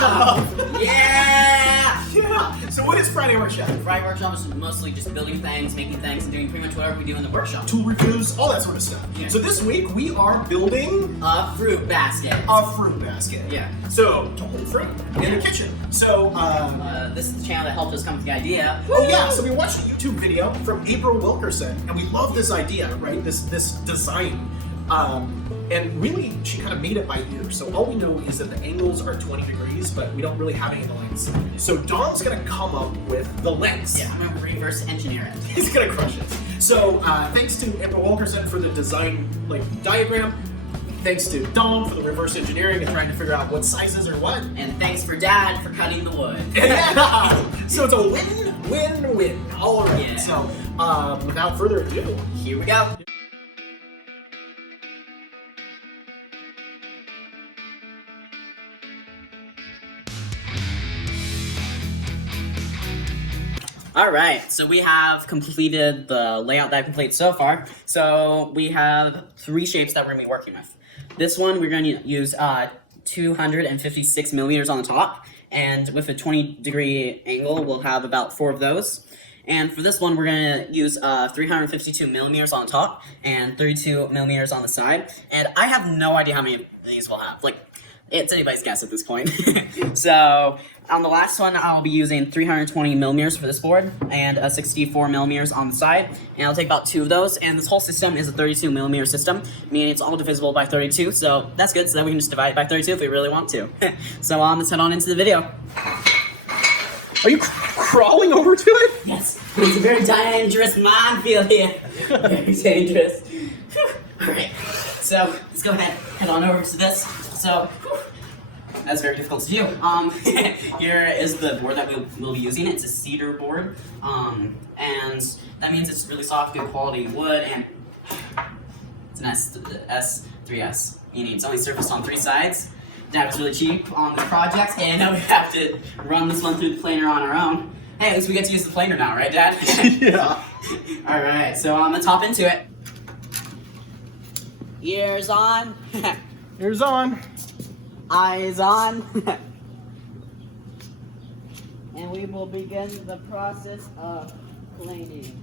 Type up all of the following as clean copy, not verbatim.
Workshop! Yeah! Yeah. So what is Friday Workshop? Friday Workshop is mostly just building things, making things, and doing pretty much whatever we do in the workshop. Tool reviews, all that sort of stuff. Yeah. So this week we are building A fruit basket. a fruit basket. Yeah. So to hold fruit in the kitchen. So This is the channel that helped us come with the idea. oh yeah, so we watched a YouTube video from April Wilkerson, and we love this idea, right? This design. And really, she kind of made it by ear. So all we know is that the angles are 20 degrees, but we don't really have any lengths. So Dom's gonna come up with the lengths. Yeah, I'm gonna reverse engineer it. He's gonna crush it. So thanks to April Wilkerson for the design diagram. Thanks to Dom for the reverse engineering and trying to figure out what sizes are what. And thanks for Dad for cutting the wood. Yeah. So it's a win-win-win all around. Yeah. So without further ado, Here we go. Alright, so we have completed the layout that I've completed so far. So we have 3 shapes that we're going to be working with. This one, we're going to use 256 millimeters on the top, and with a 20-degree angle, we'll have about 4 of those. And for this one, we're going to use 352 millimeters on the top and 32 millimeters on the side. And I have no idea how many of these we'll have. Like, it's anybody's guess at this point. So on the last one, I'll be using 320 millimeters for this board and 64 millimeters on the side. And I'll take about 2 of those. And this whole system is a 32 millimeter system, meaning it's all divisible by 32. So that's good. So then we can just divide it by 32 if we really want to. So let's head on into the video. are you crawling over to it? Yes, it's a very dangerous minefield here. Very dangerous. Alright, so let's go ahead, head on over to this. So, that's very difficult to do. Here is the board that we'll be using. It's a cedar board, and that means it's really soft, good quality wood, and it's an S3S, meaning it's only surfaced on 3 sides. Dad was really cheap on this project, and now we have to run this one through the planer on our own. Hey, at least we get to use the planer now, right, Dad? Yeah. Alright, so let's hop into it. Ears on. Ears on. Eyes on. And we will begin the process of planing.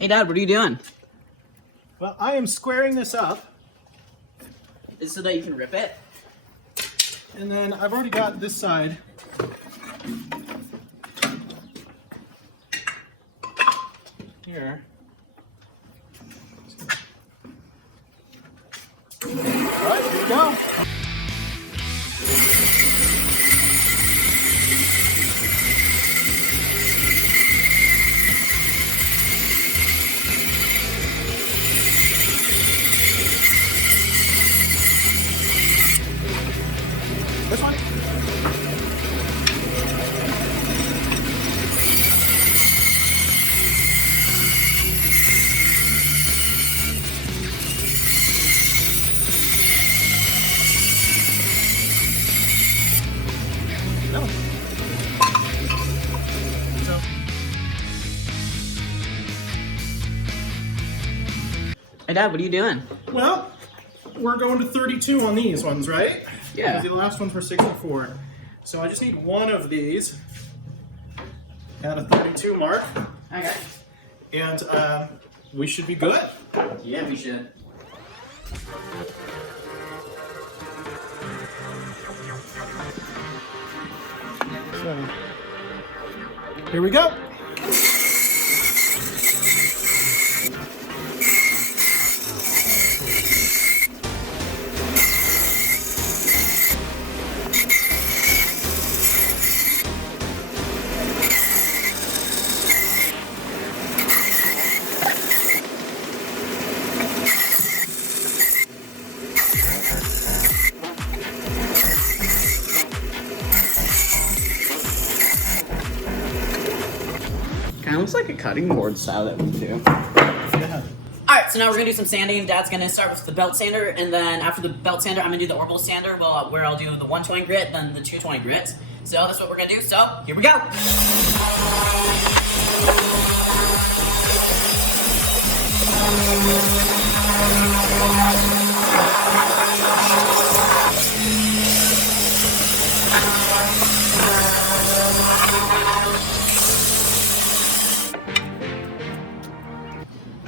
Hey Dad, what are you doing? Well, I am squaring this up, Is it so that you can rip it? and then I've already got this side. Here. All right, here we go. This one? No. So. Hey Dad, what are you doing? Well, we're going to 32 on these ones, right? Yeah. Because the last ones were 64. So I just need one of these at a 32 mark, Okay. and we should be good. Yeah, we should. So, here we go. like a cutting board style that we do. Yeah. Alright, so now we're gonna do some sanding. Dad's gonna start with the belt sander, and then after the belt sander, I'm gonna do the orbital sander, where I'll do the 120 grit, then the 220 grit. So that's what we're gonna do, so here we go!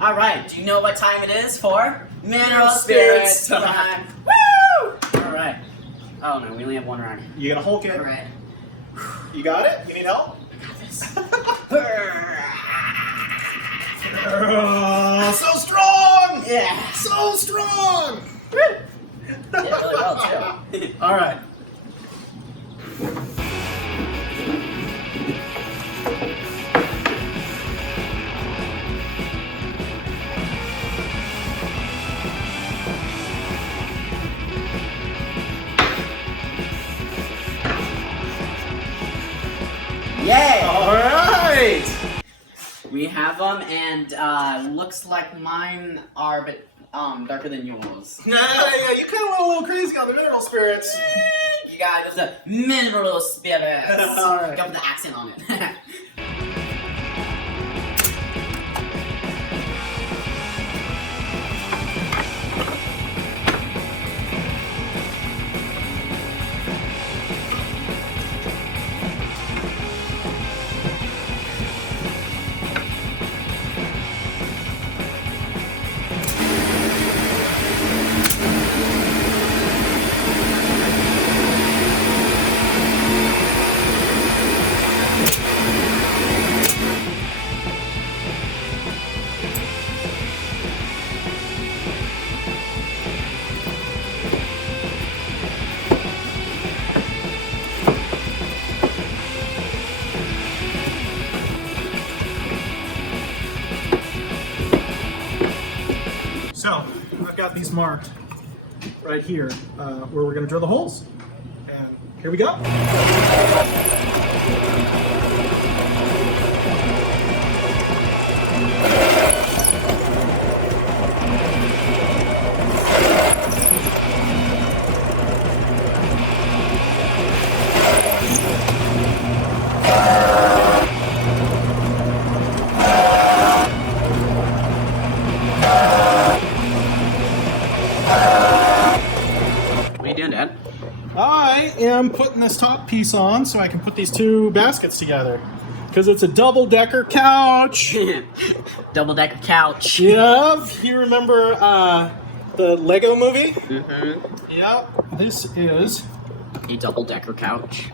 Alright, do you know what time it is for Mineral Spirits time? Woo! Alright. Oh no, we only have one round. You gonna Hulk it? Alright. You got it? You need help? So strong! Yeah. So strong! Did really well too. All right. Yay! All right. We have them, and looks like mine are a bit darker than yours. Yeah, you kind of went a little crazy on the mineral spirits. You guys, the Mineral Spirits. All right. Go with the accent on it. So I've got these marked right here where we're going to drill the holes. And here we go. What are you doing, Dad? I am putting this top piece on so I can put these two baskets together. Because it's a double-decker couch. Double-decker couch. Yep. You remember the Lego movie? Mm-hmm. Yep. This is A double-decker couch.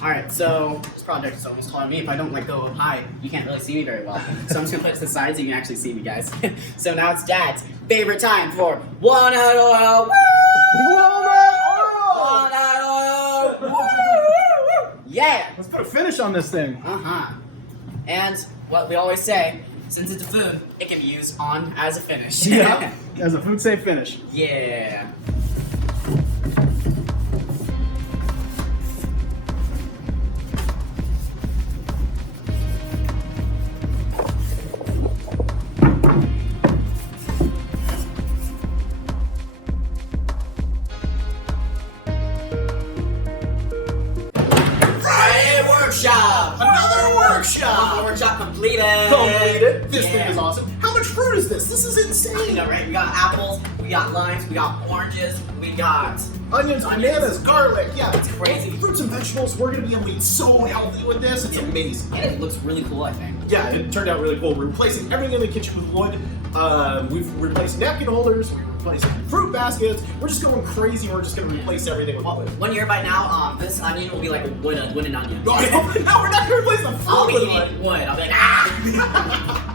Alright, so this project is almost taller than me. If I don't like go high, you can't really see me very well. So I'm just gonna put it to the side so you can actually see me, guys. So now it's Dad's favorite time for Walnut Oil. Woo! Walnut Oil! Woo! Yeah! Let's put a finish on this thing. Uh-huh. And what we always say, since it's a food, it can be used on as a finish. Yeah. As a food safe finish. Yeah. Workshop! Another workshop! Workshop completed! Completed. This thing Yeah. is awesome. How much fruit is this? This is You insane. know, right? We got apples, we got limes, we got oranges, we got Onions, bananas, garlic. Yeah, It's crazy. Fruits and vegetables. We're gonna be able to eat so healthy with this. It's amazing. and it looks really cool, I think. Yeah, it turned out really cool. We're replacing everything in the kitchen with wood. We've replaced napkin holders. We're replacing fruit baskets. We're just going crazy. We're just gonna replace everything with wood. One year by now, this onion will be like a wooden onion. No, we're not gonna replace the I'll fruit be with wood. eating wood. I'll be like, ah!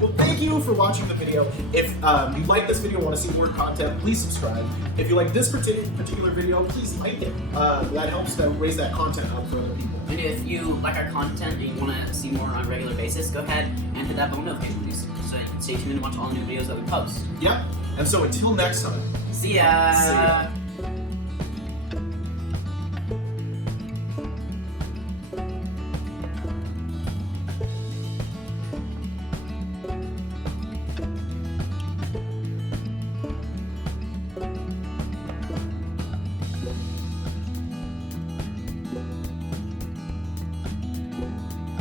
Well, thank you for watching the video. If you like this video and want to see more content, please subscribe. If you like this particular video, please like it. That helps to raise that content up for other people. And if you like our content and you want to see more on a regular basis, go ahead and hit that bell notification so you can stay tuned to watch all the new videos that we post. Yep. And so until next time. See ya! See ya.